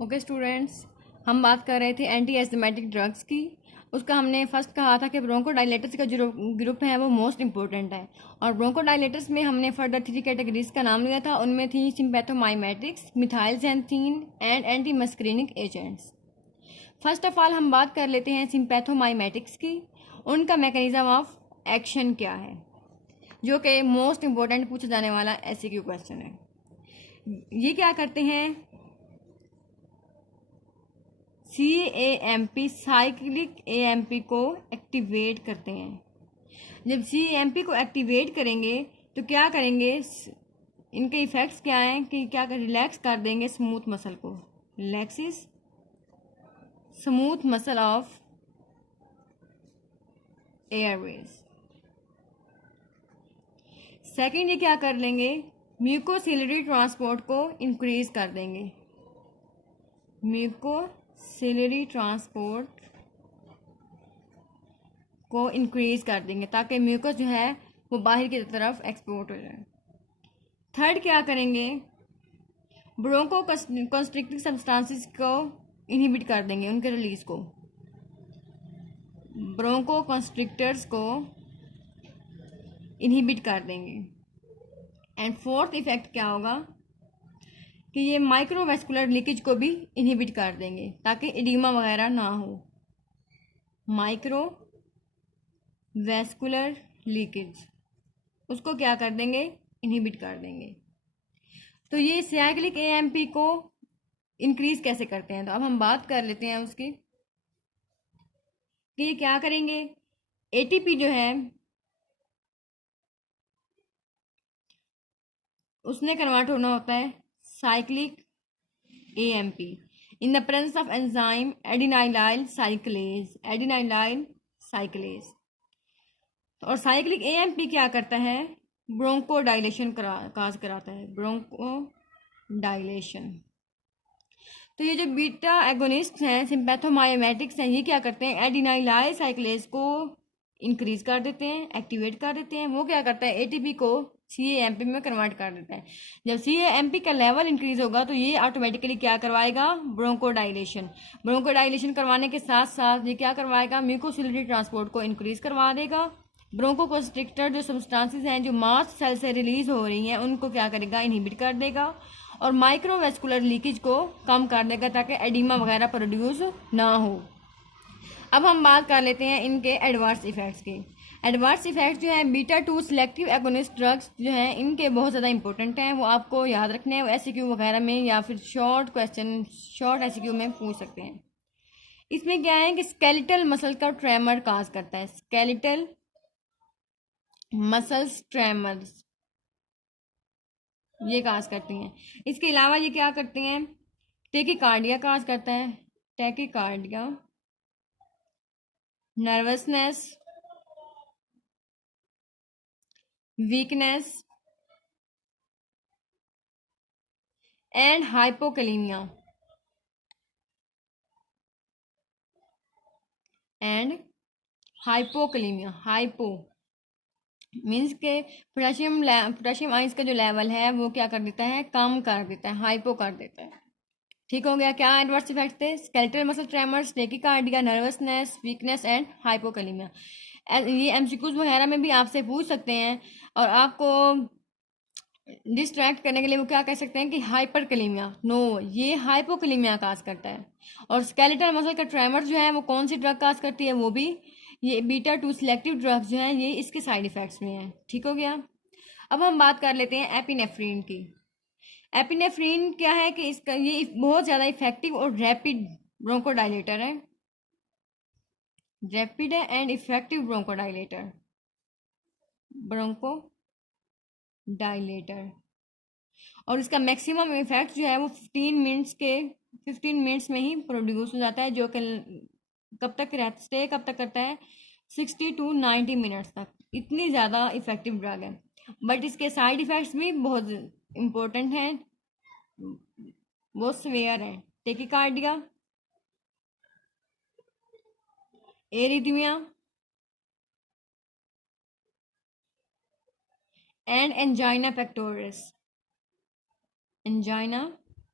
Okay students, हम बात कर रहे थे एंटी एस्थमेटिक ड्रग्स की। उसका हमने फर्स्ट कहा था कि ब्रोंकोडायलेटर्स का जो ग्रुप है वो मोस्ट इंपॉर्टेंट है। और ब्रोंकोडायलेटर्स में हमने फर्दर 3 कैटेगरीज का नाम लिया था। उनमें थी sympathomimetics, methylxanthine and anti muscarinic agents. First of all हम बात कर लेते हैं सिम्पैथोमाइमेटिक्स की। उनका मैकेनिज्म ऑफ एक्शन क्या है, जो कि मोस्ट इंपॉर्टेंट पूछा जाने वाला एमसीक्यू क्वेश्चन है। ये क्या करते हैं, CAMP साइक्लिक AMP को एक्टिवेट करते हैं। जब CAMP को एक्टिवेट करेंगे तो क्या करेंगे, इनके इफेक्ट्स क्या हैं कि क्या कर रिलैक्स कर देंगे स्मूथ मसल को, relaxes smooth muscle of airways. Second, ये क्या कर लेंगे, म्यूकोसिलरी ट्रांसपोर्ट को इंक्रीज कर देंगे। म्यूकोसिलरी ट्रांसपोर्ट को इंक्रीज कर देंगे ताकि म्यूकस जो है वो बाहर की तरफ एक्सपोर्ट हो जाए। थर्ड, क्या करेंगे, ब्रोंको कंस्ट्रिक्टिव सब्सटेंसेस को इनहिबिट कर देंगे, उनके रिलीज को, ब्रोंको कंस्ट्रिक्टर्स को इनहिबिट कर देंगे। एंड फोर्थ इफेक्ट क्या होगा कि ये माइक्रोवेस्कुलर लीकेज को भी इनहिबिट कर देंगे ताकि एडिमा वगैरह ना हो। माइक्रो वेस्कुलर लीकेज उसको क्या कर देंगे, इनहिबिट कर देंगे। तो ये साइक्लिक AMP को इंक्रीज कैसे करते हैं, तो अब हम बात कर लेते हैं उसकी कि ये क्या करेंगे। ATP जो है उसने कन्वर्ट होना होता है cyclic AMP in the presence of enzyme adenylyl cyclase, adenylyl cyclase. और साइक्लिक AMP क्या करता है, ब्रोंको डायलेशन काज कराता है, ब्रोंको डायलेशन। तो ये जो बीटा एगोनिस्ट हैं, सिम्पैथोमाइमेटिक्स हैं, ये क्या करते हैं, एडिनाइलाइल साइक्लेज को इंक्रीज कर देते हैं, एक्टिवेट कर देते हैं। वो क्या करता है, ATP को CAMP में कन्वर्ट कर देता है। जब CAMP का लेवल इंक्रीज होगा तो ये ऑटोमेटिकली क्या करवाएगा, ब्रोंकोडाइलेशन। ब्रोंकोडाइलेशन करवाने के साथ साथ ये क्या करवाएगा, म्यूकोसिलरी ट्रांसपोर्ट को इंक्रीज करवा देगा। ब्रोंकोकंस्ट्रिक्टर जो सब्सटेंसेस हैं जो मास्ट सेल से रिलीज हो रही हैं उनको क्या करेगा, इनहिबिट कर देगा। और माइक्रोवेस्कुलर लीकेज को कम कर देगा ताकि एडिमा वगैरह प्रोड्यूस ना हो। अब हम बात कर लेते हैं इनके एडवर्स इफेक्ट्स की। एडवर्स इफेक्ट्स जो है बीटा 2 सिलेक्टिव एगोनिस्ट ड्रग्स जो हैं इनके बहुत ज़्यादा इंपॉर्टेंट हैं, वो आपको याद रखने हैं, वो SCQ वगैरह में या फिर शॉर्ट क्वेश्चन शॉर्ट SCQ में पूछ सकते हैं। इसमें क्या है कि स्केलेटल मसल का ट्रेमर काज करता है, स्केलेटल मसल्स ट्रेमर्स ये काज करती हैं। इसके अलावा ये क्या करते हैं, टेकिकार्डिया काज करता है, tachycardia, nervousness, weakness and hypokalemia and hypokalemia. Hypo means के पोटेशियम आइंस का जो लेवल है वो क्या कर देता है, कम कर देता है, हाइपो कर देता है। ठीक हो गया। क्या एडवर्स इफेक्ट थे, skeletal muscle tremors, tachycardia, nervousness, weakness and hypokalemia. ये MCQs वगैरह में भी आपसे पूछ सकते हैं और आपको डिस्ट्रैक्ट करने के लिए वो क्या कह सकते हैं कि हाइपरकलीमिया, नो, ये हाइपोकलीमिया काज करता है। और स्केलेटल मसल का ट्रेमर जो है वो कौन सी ड्रग काज करती है, वो भी ये बीटा 2 सिलेक्टिव ड्रग्स जो हैं ये इसके साइड इफेक्ट्स में है। ठीक हो गया। अब हम बात कर लेते हैं एपिनेफ्रीन की। एपिनेफ्रीन क्या है कि इसका ये बहुत ज़्यादा इफेक्टिव और रैपिड ब्रोंकोडाइलेटर है, rapid and effective bronchodilator, bronchodilator. और इसका मैक्सिमम इफेक्ट जो है वो 15 मिनट्स में ही प्रोड्यूस हो जाता है, जो कि कब तक स्टे कब तक करता है, 60 to 90 मिनट्स तक। इतनी ज़्यादा इफेक्टिव ड्रग है, बट इसके साइड इफ़ेक्ट्स भी बहुत इम्पोर्टेंट हैं, बहुत सिवियर हैं। Tachycardia, arrhythmia and angina pectoris, angina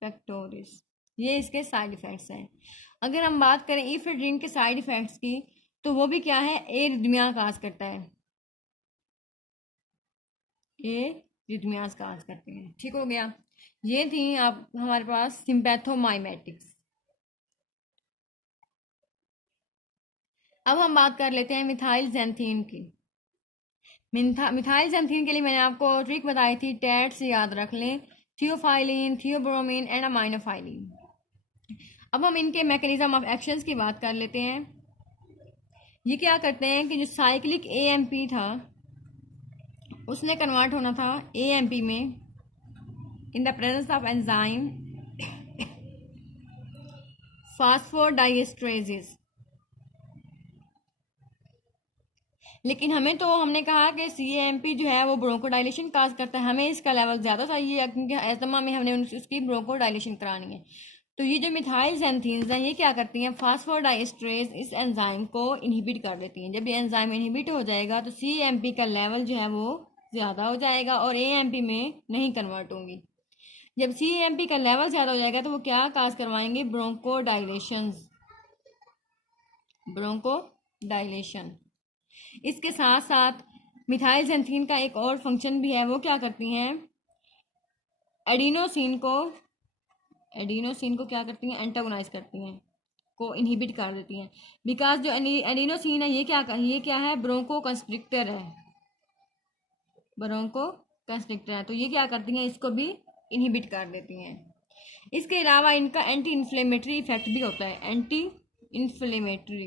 pectoris ये इसके साइड इफ़ेक्ट्स हैं। अगर हम बात करें इफेड्रिन के साइड इफ़ेक्ट्स की, तो वो भी क्या है, एरिथमिया काज करता है, एरिथमियाज काज करते हैं। ठीक हो गया। ये थी आप हमारे पास सिम्पैथोमाइमेटिक्स। अब हम बात कर लेते हैं मिथाइल ज़ैंथीन की। मिथाइल ज़ैंथीन के लिए मैंने आपको ट्रिक बताई थी, टैट से याद रख लें, थियोफाइलिन, थियोब्रोमीन एंड अमाइनोफाइलिन। अब हम इनके मैकेनिज्म ऑफ एक्शंस की बात कर लेते हैं। ये क्या करते हैं कि जो साइक्लिक एएमपी था उसने कन्वर्ट होना था एएमपी में in the presence of enzyme phosphodiesterases. लेकिन हमें तो हमने कहा कि सीएमपी जो है वो ब्रोंकोडाइलेशन काज करता है, हमें इसका लेवल ज़्यादा चाहिए क्योंकि एस्थमा में हमने उसकी ब्रोंकोडाइलेशन करानी है। तो ये जो मिथाइल ज़ैंथीन्स हैं ये क्या करती हैं, फास्फोडाइएस्ट्रेज इस एंजाइम को इनहिबिट कर देती हैं। जब ये एंजाइम इनहिबिट हो जाएगा तो सीएमपी का लेवल जो है वो ज़्यादा हो जाएगा और एएमपी में नहीं कन्वर्ट होंगी। जब सीएमपी का लेवल ज़्यादा हो जाएगा तो वो क्या काज करवाएंगे, ब्रोंकोडाइलेशन। इसके साथ साथ मिथाइल ज़ैंथीन का एक और फंक्शन भी है, वो क्या करती हैं, एडिनोसिन को क्या करती हैं, एंटागोनाइज करती हैं, को इनहिबिट कर देती हैं। बिकॉज जो एडिनोसिन है ये क्या है, ब्रोंको कंस्ट्रिक्टर है, तो ये क्या करती हैं, इसको भी इनहिबिट कर देती हैं। इसके अलावा इनका एंटी इन्फ्लेमेटरी इफेक्ट भी होता है, एंटी इन्फ्लेमेटरी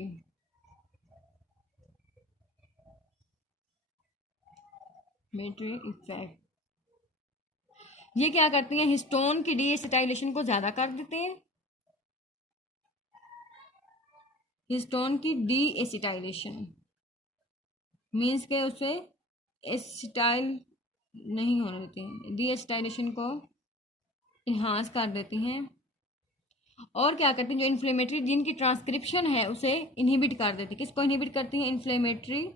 इफेक्ट। ये क्या करती हैं, हिस्टोन की डीएसिटाइलेशन को ज़्यादा कर देते हैं, हिस्टोन की डीएसिटाइलेशन मीन्स के उसे एसिटाइल नहीं होने देती हैं, डीएसिटाइलेशन को इन्हांस कर देती हैं। और क्या करती हैं, जो इन्फ्लेमेटरी जीन की ट्रांसक्रिप्शन है उसे इनहिबिट कर देती है। किसको इनहिबिट करती हैं, इन्फ्लेमेटरी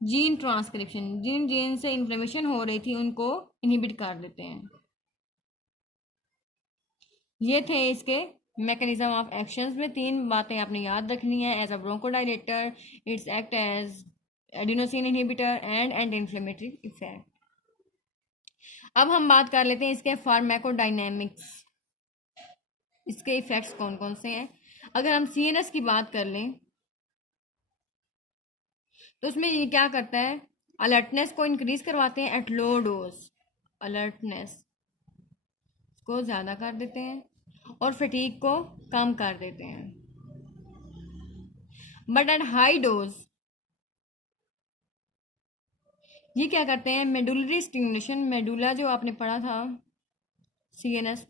जीन ट्रांसक्रिप्शन, जिन जीन से इन्फ्लेमेशन हो रही थी उनको इनहिबिट कर देते हैं। ये थे इसके मैकेनिज्म ऑफ एक्शंस में। 3 बातें आपने याद रखनी है, as a bronchodilator its act as adenosine inhibitor and anti inflammatory effect. अब हम बात कर लेते हैं इसके फार्माकोडायनेमिक्स, इसके इफेक्ट्स कौन कौन से हैं। अगर हम सीएनएस की बात कर लें तो उसमें ये क्या करता है, अलर्टनेस को इंक्रीज करवाते हैं एट लो डोज, अलर्टनेस को ज़्यादा कर देते हैं और फटीग को कम कर देते हैं। बट एट हाई डोज ये क्या करते हैं, मेडुलरी स्टिमुलेशन, मेडुला जो आपने पढ़ा था सीएनएस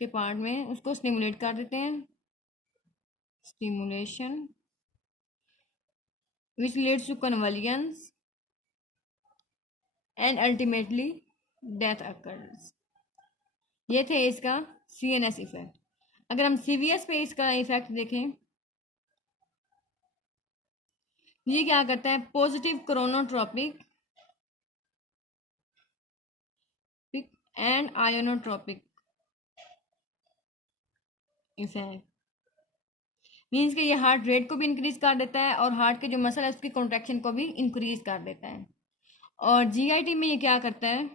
के पार्ट में, उसको स्टिमुलेट कर देते हैं, stimulation which leads to convulsions and ultimately death occurs. ये थे इसका सीएनएस इफेक्ट। अगर हम सीवीएस पे इसका इफेक्ट देखें, ये क्या करता है, positive chronotropic and inotropic effect. Means कि ये हार्ट रेट को भी इंक्रीज कर देता है और हार्ट के जो मसल है उसकी कॉन्ट्रैक्शन को भी इंक्रीज कर देता है। और जीआईटी में ये क्या करता है,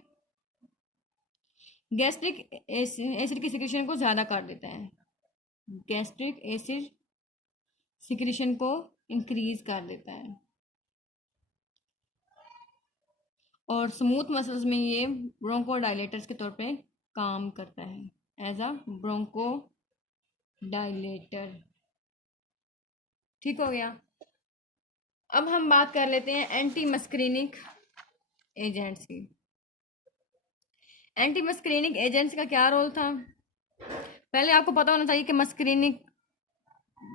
गैस्ट्रिक एसिड की सिक्रीशन को ज़्यादा कर देता है, गैस्ट्रिक एसिड सिक्रीशन को इंक्रीज कर देता है। और स्मूथ मसल्स में ये ब्रोंकोडाइलेटर्स के तौर पे काम करता है, एज अ ब्रोंकोडाइलेटर। ठीक हो गया। अब हम बात कर लेते हैं एंटी मस्क्रीनिक एजेंट्स की। एंटी मस्क्रीनिक एजेंट्स का क्या रोल था, पहले आपको पता होना चाहिए कि मस्क्रीनिक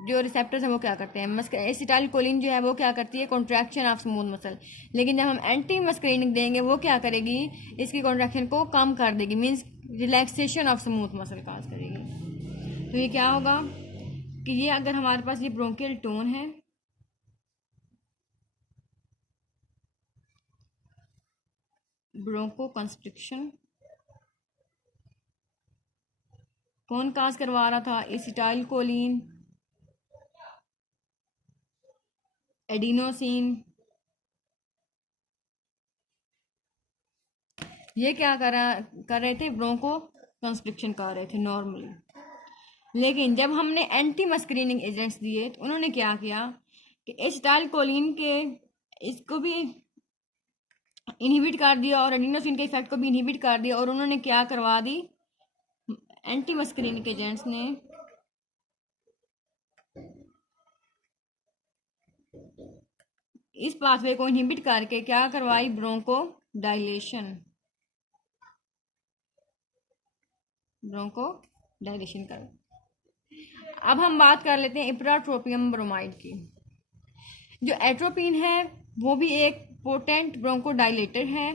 जो रिसेप्टर्स हैं वो क्या करते हैं। एसिटाइल कोलिन जो है वो क्या करती है, कॉन्ट्रैक्शन ऑफ स्मूथ मसल। लेकिन जब हम एंटी मस्क्रीनिक देंगे वो क्या करेगी, इसकी कॉन्ट्रैक्शन को कम कर देगी, means relaxation of smooth muscle cause करेगी। तो ये क्या होगा कि ये अगर हमारे पास ये ब्रोंकियल टोन है, ब्रोंको कंस्ट्रिक्शन, कौन काज करवा रहा था? Acetyl choline, adenosine. ये क्या कर रहे थे? ब्रोंको कंस्ट्रिक्शन कर रहे थे नॉर्मली। लेकिन जब हमने एंटी मस्करीनिंग एजेंट्स दिए तो उन्होंने क्या किया कि एसिटाइल कोलिन के इसको भी इनहिबिट कर दिया और एडिनोसिन के इफेक्ट को भी इनहिबिट कर दिया, और उन्होंने क्या करवा दी? एंटी मस्करीनिक एजेंट्स ने इस पाथवे को इनहिबिट करके क्या करवाई? ब्रोंको डायलेशन, ब्रोंको डायलेशन कर। अब हम बात कर लेते हैं इप्राट्रोपियम ब्रोमाइड की। जो एट्रोपिन है वो भी एक पोटेंट ब्रोंको डायलेटर है,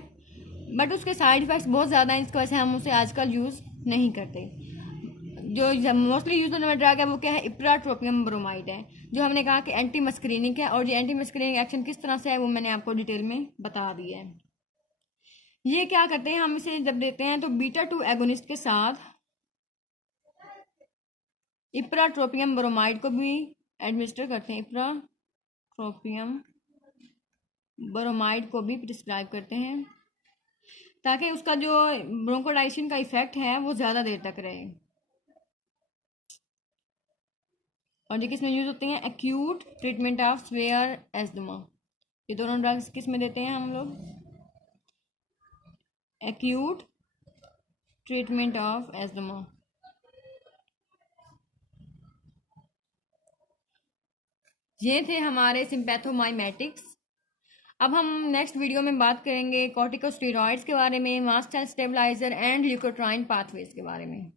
बट उसके साइड इफेक्ट्स बहुत ज़्यादा हैं, इसकी वजह से हम उसे आजकल यूज़ नहीं करते। जो मोस्टली यूज होने वाला ड्रग है वो क्या है? इप्राट्रोपियम ब्रोमाइड है, जो हमने कहा कि एंटी मस्करीनिक है, और ये एंटी मस्करीनिक एक्शन किस तरह से है वो मैंने आपको डिटेल में बता दिया है। ये क्या करते हैं? हम इसे जब देते हैं तो बीटा 2 एगोनिस्ट के साथ इप्राट्रोपियम ब्रोमाइड को भी एडमिनिस्टर करते हैं, इप्राट्रोपियम ब्रोमाइड को भी प्रिस्क्राइब करते हैं, ताकि उसका जो ब्रोंकोडाइलेशन का इफेक्ट है वो ज़्यादा देर तक रहे। और ये किस में यूज होते हैं? Acute treatment of swear asthma. ये दोनों ड्रग्स किस में देते हैं हम लोग? Acute treatment of asthma. ये थे हमारे सिंपैथोमाइमेटिक्स। अब हम नेक्स्ट वीडियो में बात करेंगे कॉर्टिकोस्टेरॉइड्स के बारे में, mast cell stabiliser and leukotriene pathways के बारे में।